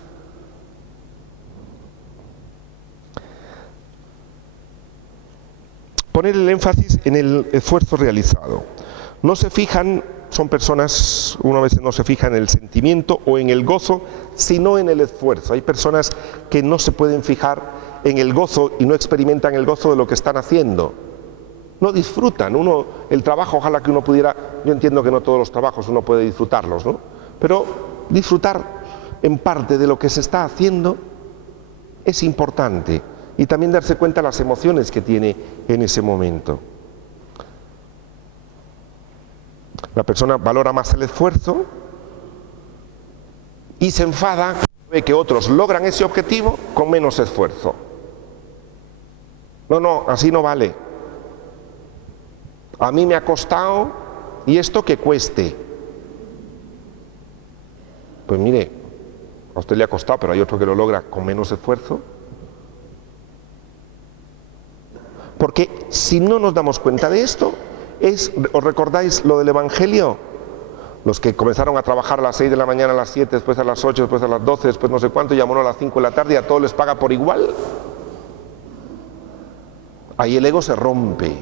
Poner el énfasis en el esfuerzo realizado. No se fijan, son personas, uno a veces no se fija en el sentimiento o en el gozo, sino en el esfuerzo. Hay personas que no se pueden fijar en el gozo y no experimentan el gozo de lo que están haciendo. No disfrutan. El trabajo, ojalá que uno pudiera, yo entiendo que no todos los trabajos uno puede disfrutarlos, ¿no? Pero disfrutar en parte de lo que se está haciendo es importante. Y también darse cuenta de las emociones que tiene en ese momento. La persona valora más el esfuerzo y se enfada cuando ve que otros logran ese objetivo con menos esfuerzo. No, así no vale. A mí me ha costado y esto que cueste. Pues mire, a usted le ha costado, pero hay otro que lo logra con menos esfuerzo. Porque si no nos damos cuenta de esto, ¿os recordáis lo del Evangelio? Los que comenzaron a trabajar a las 6 de la mañana, a las 7, después a las 8, después a las 12, después no sé cuánto, y a las 5 de la tarde y a todos les paga por igual. Ahí el ego se rompe.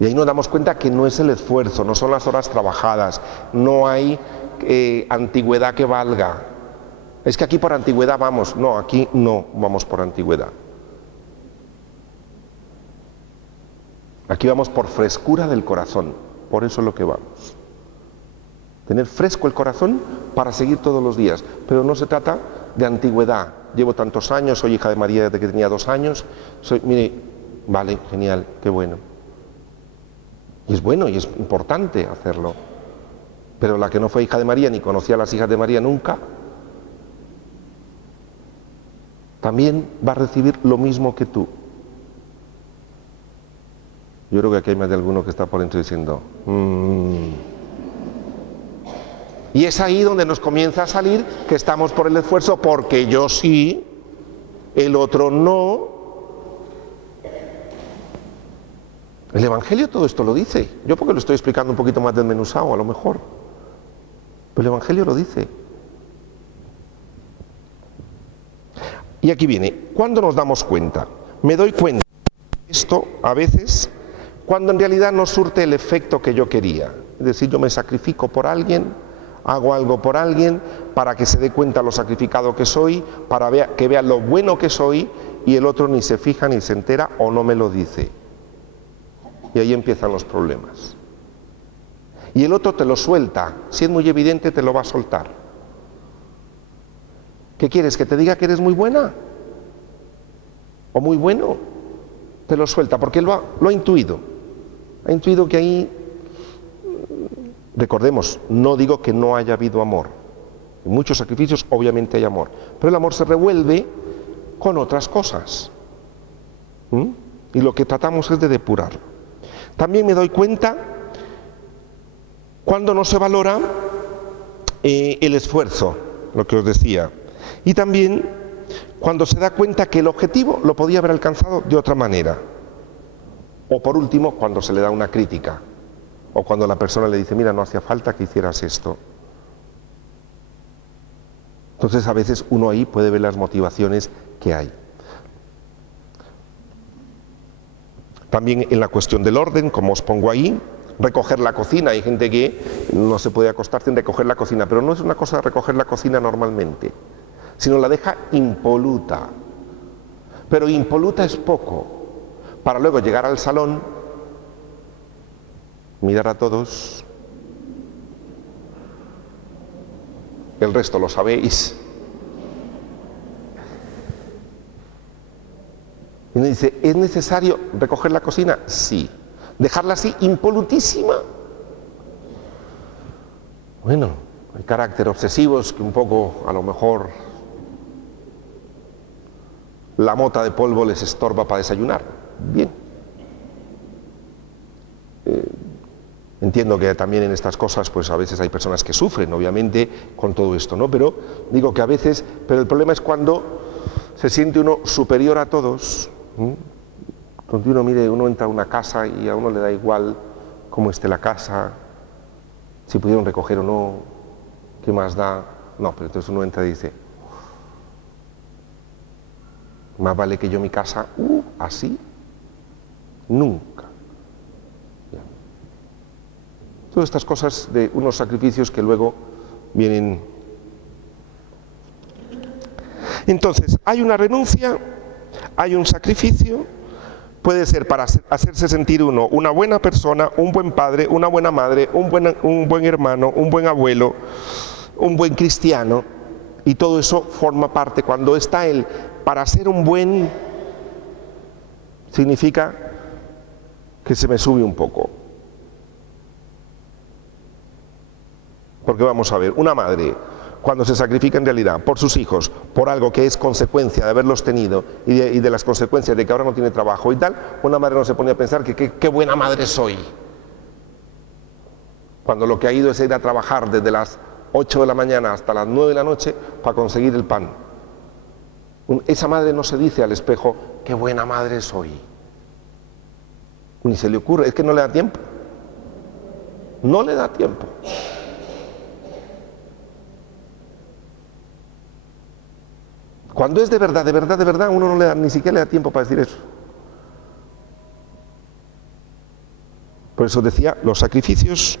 Y ahí nos damos cuenta que no es el esfuerzo, no son las horas trabajadas, no hay antigüedad que valga. Es que aquí por antigüedad vamos. No, aquí no vamos por antigüedad. Aquí vamos por frescura del corazón, por eso es lo que vamos. Tener fresco el corazón para seguir todos los días, pero no se trata de antigüedad. Llevo tantos años, soy hija de María desde que tenía 2 años, mire, vale, genial, qué bueno. Y es bueno y es importante hacerlo, pero la que no fue hija de María ni conocía a las hijas de María nunca, también va a recibir lo mismo que tú. Yo creo que aquí hay más de alguno que está por dentro diciendo Y es ahí donde nos comienza a salir que estamos por el esfuerzo porque yo sí, el otro no. El Evangelio todo esto lo dice. Yo porque lo estoy explicando un poquito más desmenuzado a lo mejor, pero el Evangelio lo dice. Y aquí viene, ¿cuándo nos damos cuenta? Me doy cuenta de esto a veces cuando en realidad no surte el efecto que yo quería. Es decir, yo me sacrifico por alguien, hago algo por alguien para que se dé cuenta lo sacrificado que soy, para que vea lo bueno que soy, y el otro ni se fija ni se entera o no me lo dice. Y ahí empiezan los problemas. Y el otro te lo suelta, si es muy evidente te lo va a soltar. ¿Qué quieres? ¿Que te diga que eres muy buena? ¿O muy bueno? Te lo suelta porque lo ha intuido. Ha intuido que ahí, recordemos, no digo que no haya habido amor. En muchos sacrificios obviamente hay amor, pero el amor se revuelve con otras cosas. Y lo que tratamos es de depurarlo. También me doy cuenta cuando no se valora el esfuerzo, lo que os decía. Y también cuando se da cuenta que el objetivo lo podía haber alcanzado de otra manera. O por último, cuando se le da una crítica. O cuando la persona le dice, mira, no hacía falta que hicieras esto. Entonces a veces uno ahí puede ver las motivaciones que hay. También en la cuestión del orden, como os pongo ahí, recoger la cocina. Hay gente que no se puede acostar sin recoger la cocina, pero no es una cosa de recoger la cocina normalmente, sino la deja impoluta. Pero impoluta es poco, para luego llegar al salón, mirar a todos, el resto lo sabéis. Y uno dice, ¿es necesario recoger la cocina? Sí. ¿Dejarla así, impolutísima? Bueno, hay carácter obsesivos que un poco, a lo mejor, la mota de polvo les estorba para desayunar. Bien. Entiendo que también en estas cosas, pues a veces hay personas que sufren, obviamente, con todo esto, ¿no? Pero digo que a veces, pero el problema es cuando se siente uno superior a todos, donde uno entra a una casa y a uno le da igual cómo esté la casa, si pudieron recoger o no, qué más da. No, pero entonces uno entra y dice, más vale que yo mi casa, así, nunca. Ya. Todas estas cosas de unos sacrificios que luego vienen. Entonces, hay una renuncia, hay un sacrificio, puede ser para hacerse sentir uno una buena persona, un buen padre, una buena madre, un buen hermano, un buen abuelo, un buen cristiano, y todo eso forma parte. Cuando está él para ser un buen, significa que se me sube un poco. Porque vamos a ver, una madre, cuando se sacrifica en realidad por sus hijos, por algo que es consecuencia de haberlos tenido y de las consecuencias de que ahora no tiene trabajo y tal, una madre no se pone a pensar que qué buena madre soy. Cuando lo que ha ido es ir a trabajar desde las 8 de la mañana hasta las 9 de la noche para conseguir el pan. Esa madre no se dice al espejo, qué buena madre soy. Ni se le ocurre, es que no le da tiempo. No le da tiempo. Cuando es de verdad, de verdad, de verdad, uno no le da, ni siquiera le da tiempo para decir eso. Por eso decía, los sacrificios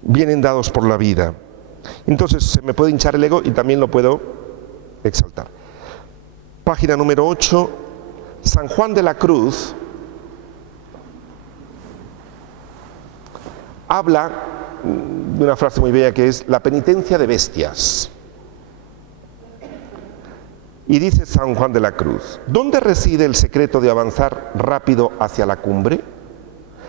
vienen dados por la vida. Entonces se me puede hinchar el ego y también lo puedo exaltar. Página número 8, San Juan de la Cruz habla de una frase muy bella que es la penitencia de bestias. Y dice San Juan de la Cruz, ¿dónde reside el secreto de avanzar rápido hacia la cumbre?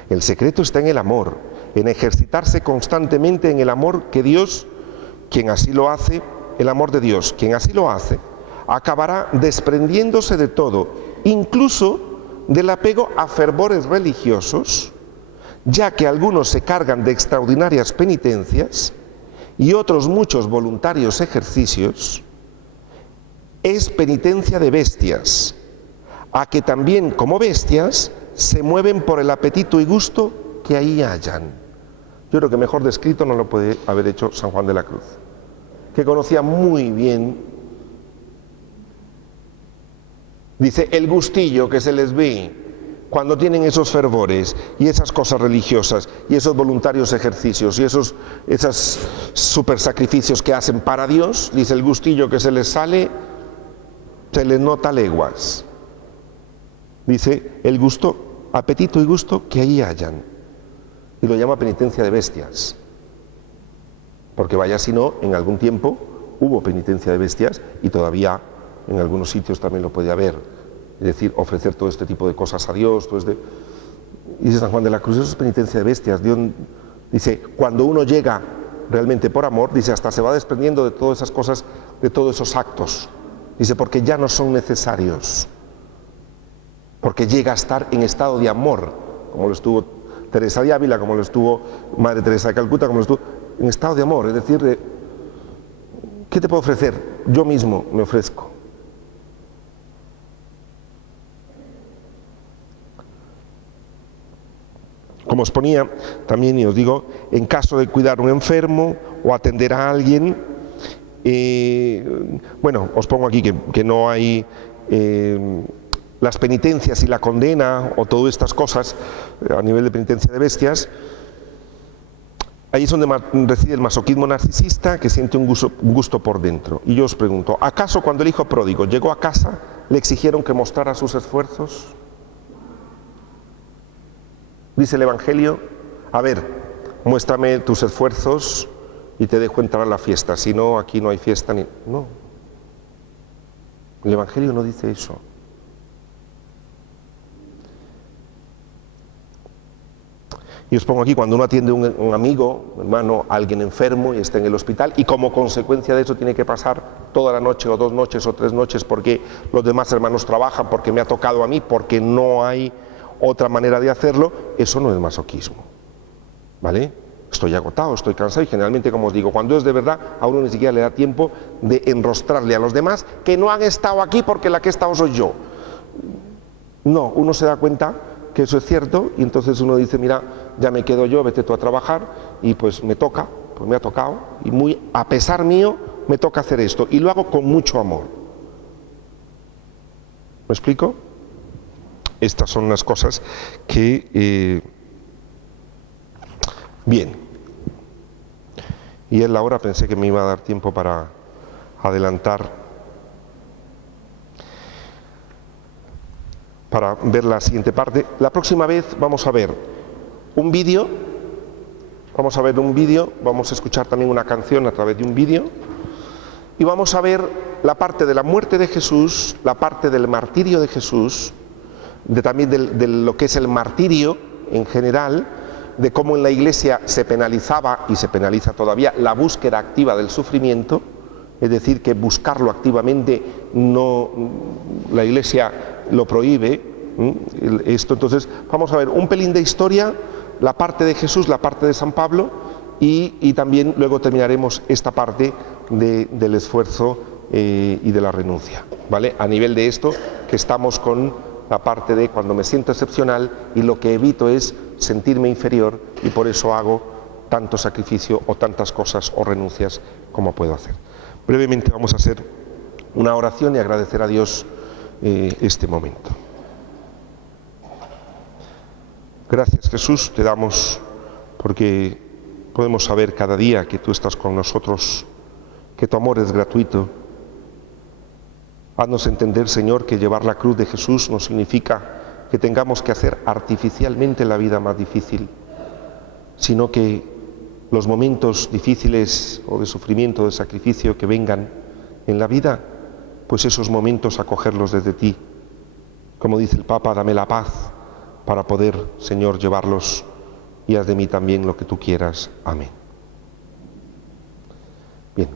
El secreto está en el amor, en ejercitarse constantemente en el amor que Dios, quien así lo hace, el amor de Dios, quien así lo hace, acabará desprendiéndose de todo, incluso del apego a fervores religiosos, ya que algunos se cargan de extraordinarias penitencias y otros muchos voluntarios ejercicios. Es penitencia de bestias, a que también como bestias se mueven por el apetito y gusto que ahí hallan. Yo creo que mejor descrito no lo puede haber hecho San Juan de la Cruz, que conocía muy bien, dice, el gustillo que se les ve cuando tienen esos fervores y esas cosas religiosas y esos voluntarios ejercicios y esos super sacrificios que hacen para Dios, dice, el gustillo que se les sale, se les nota leguas. Dice, el gusto, apetito y gusto que ahí hallan. Y lo llama penitencia de bestias. Porque vaya si no, en algún tiempo hubo penitencia de bestias y todavía en algunos sitios también lo puede haber. Es decir, ofrecer todo este tipo de cosas a Dios. Y dice San Juan de la Cruz, eso es penitencia de bestias. Dios dice, cuando uno llega realmente por amor, dice, hasta se va desprendiendo de todas esas cosas, de todos esos actos. Dice, porque ya no son necesarios. Porque llega a estar en estado de amor, como lo estuvo Teresa de Ávila, como lo estuvo Madre Teresa de Calcuta, como lo estuvo en estado de amor. Es decir, ¿qué te puedo ofrecer? Yo mismo me ofrezco. Como os ponía también, y os digo, en caso de cuidar a un enfermo o atender a alguien, bueno, os pongo aquí que no hay las penitencias y la condena o todas estas cosas a nivel de penitencia de bestias. Ahí es donde reside el masoquismo narcisista, que siente un gusto por dentro. Y yo os pregunto, ¿acaso cuando el hijo pródigo llegó a casa le exigieron que mostrara sus esfuerzos? Dice el Evangelio, a ver, muéstrame tus esfuerzos y te dejo entrar a la fiesta, si no, aquí no hay fiesta ni... No, el Evangelio no dice eso. Y os pongo aquí, cuando uno atiende a un amigo, un hermano, a alguien enfermo y está en el hospital, y como consecuencia de eso tiene que pasar toda la noche o 2 noches o 3 noches porque los demás hermanos trabajan, porque me ha tocado a mí, porque no hay otra manera de hacerlo, eso no es masoquismo, ¿vale? Estoy agotado, estoy cansado y generalmente, como os digo, cuando es de verdad, a uno ni siquiera le da tiempo de enrostrarle a los demás que no han estado aquí porque la que he estado soy yo. No, uno se da cuenta que eso es cierto y entonces uno dice, mira, ya me quedo yo, vete tú a trabajar y pues me toca, pues me ha tocado y muy a pesar mío me toca hacer esto y lo hago con mucho amor. ¿Me explico? Estas son las cosas que... Bien. Y es la hora, pensé que me iba a dar tiempo para adelantar, para ver la siguiente parte. La próxima vez vamos a ver un vídeo, vamos a escuchar también una canción a través de un vídeo y vamos a ver la parte de la muerte de Jesús, la parte del martirio de Jesús, también de lo que es el martirio en general, de cómo en la Iglesia se penalizaba y se penaliza todavía la búsqueda activa del sufrimiento, es decir, que buscarlo activamente no, la Iglesia lo prohíbe. Esto, entonces, vamos a ver un pelín de historia, la parte de Jesús, la parte de San Pablo y también luego terminaremos esta parte del esfuerzo y de la renuncia, ¿vale? A nivel de esto, que estamos con la parte de cuando me siento excepcional y lo que evito es sentirme inferior y por eso hago tanto sacrificio o tantas cosas o renuncias como puedo hacer. Brevemente vamos a hacer una oración y agradecer a Dios este momento. Gracias, Jesús, te damos porque podemos saber cada día que tú estás con nosotros, que tu amor es gratuito. Haznos entender, Señor, que llevar la cruz de Jesús no significa que tengamos que hacer artificialmente la vida más difícil, sino que los momentos difíciles o de sufrimiento, de sacrificio que vengan en la vida, pues esos momentos acogerlos desde ti. Como dice el Papa, dame la paz para poder, Señor, llevarlos y haz de mí también lo que tú quieras. Amén.